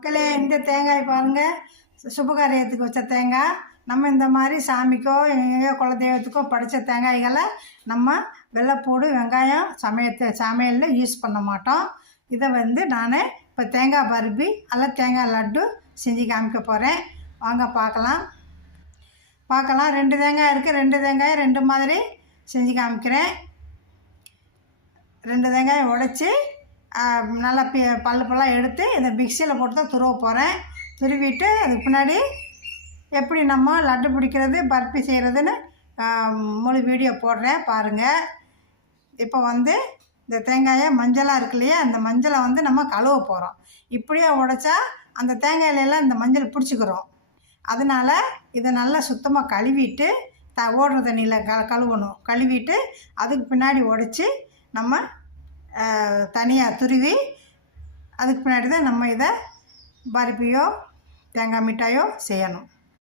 மக்களே, இந்த தேங்காய் பாருங்கள், சுபகாரியத்துக்கு வச்ச தேங்காய். நம்ம இந்த மாதிரி சாமிக்கோ எங்கேயோ குலதெய்வத்துக்கோ படைத்த தேங்காய்களை நம்ம வெள்ளைப்பூடு வெங்காயம் சமையலில் யூஸ் பண்ண மாட்டோம். இதை நான் இப்போ தேங்காய் பருப்பி அல்ல தேங்காய் லட்டு செஞ்சு காமிக்க போகிறேன். வாங்க பார்க்கலாம். 2 தேங்காய் இருக்குது. 2 தேங்காய் 2 மாதிரி செஞ்சு காமிக்கிறேன். 2 தேங்காயை உடைச்சி நல்லா பல்லாக எடுத்து இந்த மிக்சியில் போட்டு தான் துருவ போகிறேன். துருவிட்டு அதுக்கு பின்னாடி எப்படி நம்ம லட்டு பிடிக்கிறது பர்பி செய்கிறதுன்னு முழு வீடியோ போடுறேன் பாருங்கள். இப்போ இந்த தேங்காயை மஞ்சளாக இருக்கு இல்லையா, அந்த மஞ்சளை நம்ம கழுவ போகிறோம். இப்படியே உடைச்சா அந்த தேங்காயிலெல்லாம் இந்த மஞ்சள் பிடிச்சிக்கிறோம். அதனால் இதை நல்லா சுத்தமாக கழுவிட்டு ஓடுற தண்ணியில் கழுவணும். கழுவிட்டு அதுக்கு பின்னாடி உடைச்சி நம்ம தனியாக துருவி அதுக்கு பின்னாடி தான் நம்ம இதை பருப்பியோ தேங்காய் மிட்டாயோ செய்யணும்.